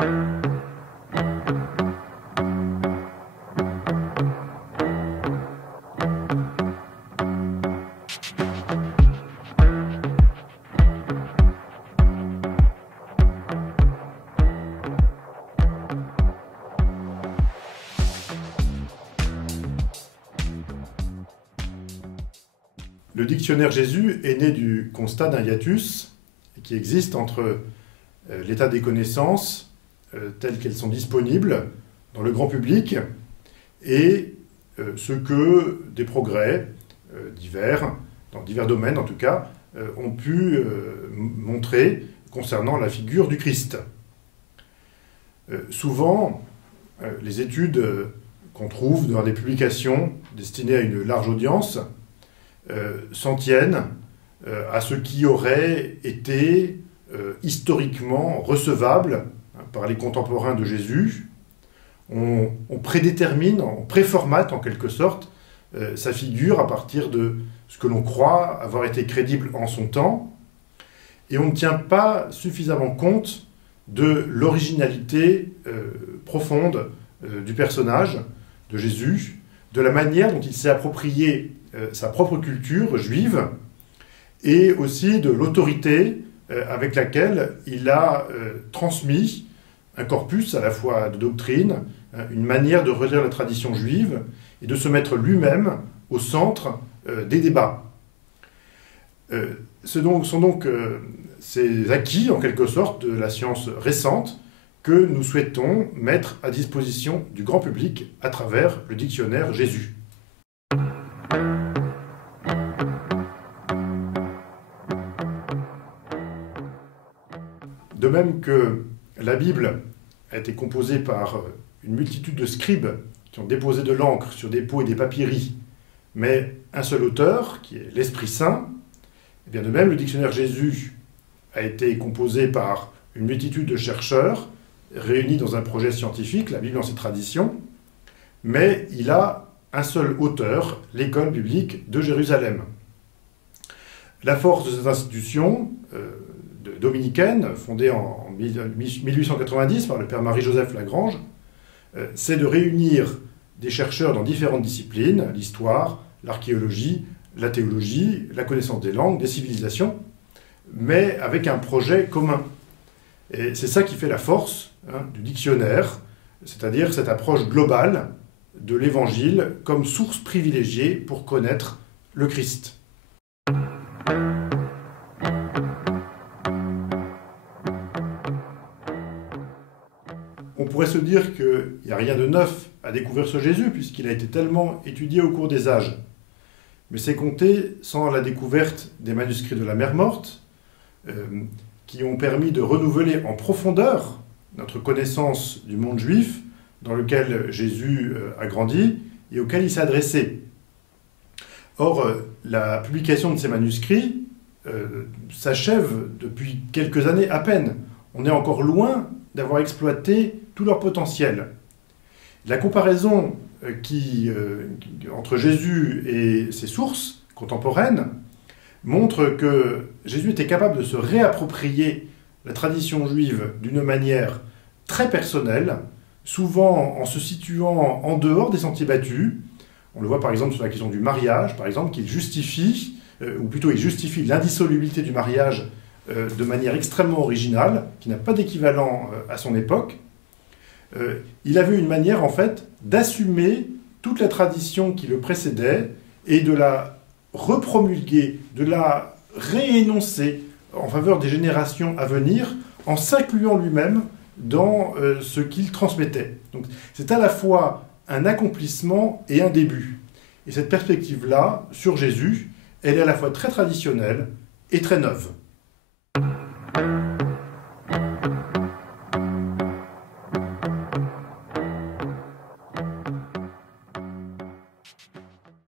Le dictionnaire Jésus est né du constat d'un hiatus qui existe entre l'état des connaissances telles qu'elles sont disponibles dans le grand public et ce que des progrès divers, dans divers domaines en tout cas, ont pu montrer concernant la figure du Christ. Souvent, les études qu'on trouve dans des publications destinées à une large audience s'en tiennent à ce qui aurait été historiquement recevable par les contemporains de Jésus. On prédétermine, on préformate en quelque sorte sa figure à partir de ce que l'on croit avoir été crédible en son temps, et on ne tient pas suffisamment compte de l'originalité profonde du personnage de Jésus, de la manière dont il s'est approprié sa propre culture juive, et aussi de l'autorité avec laquelle il a transmis un corpus à la fois de doctrine, une manière de relire la tradition juive, et de se mettre lui-même au centre des débats. Ce sont donc ces acquis, en quelque sorte, de la science récente que nous souhaitons mettre à disposition du grand public à travers le dictionnaire Jésus. De même que la Bible a été composée par une multitude de scribes qui ont déposé de l'encre sur des peaux et des papyri, mais un seul auteur, qui est l'Esprit Saint, et bien de même le dictionnaire Jésus a été composé par une multitude de chercheurs réunis dans un projet scientifique, la Bible dans ses traditions, mais il a un seul auteur, l'école biblique de Jérusalem. La force de cette institution dominicaine, fondée en 1890 par le père Marie-Joseph Lagrange, c'est de réunir des chercheurs dans différentes disciplines, l'histoire, l'archéologie, la théologie, la connaissance des langues, des civilisations, mais avec un projet commun. Et c'est ça qui fait la force du dictionnaire, c'est-à-dire cette approche globale de l'Évangile comme source privilégiée pour connaître le Christ. On pourrait se dire qu'il n'y a rien de neuf à découvrir ce Jésus, puisqu'il a été tellement étudié au cours des âges. Mais c'est compté sans la découverte des manuscrits de la Mer Morte, qui ont permis de renouveler en profondeur notre connaissance du monde juif, dans lequel Jésus a grandi et auquel il s'est adressé. Or, la publication de ces manuscrits s'achève depuis quelques années à peine. On est encore loin d'avoir exploité tout leur potentiel. La comparaison entre Jésus et ses sources contemporaines montre que Jésus était capable de se réapproprier la tradition juive d'une manière très personnelle, souvent en se situant en dehors des sentiers battus. On le voit par exemple sur la question du mariage, par exemple, qu'il justifie, ou plutôt il justifie l'indissolubilité du mariage de manière extrêmement originale, qui n'a pas d'équivalent à son époque. Il avait une manière, en fait, d'assumer toute la tradition qui le précédait et de la repromulguer, de la réénoncer en faveur des générations à venir, en s'incluant lui-même dans ce qu'il transmettait. Donc, c'est à la fois un accomplissement et un début. Et cette perspective-là, sur Jésus, elle est à la fois très traditionnelle et très neuve.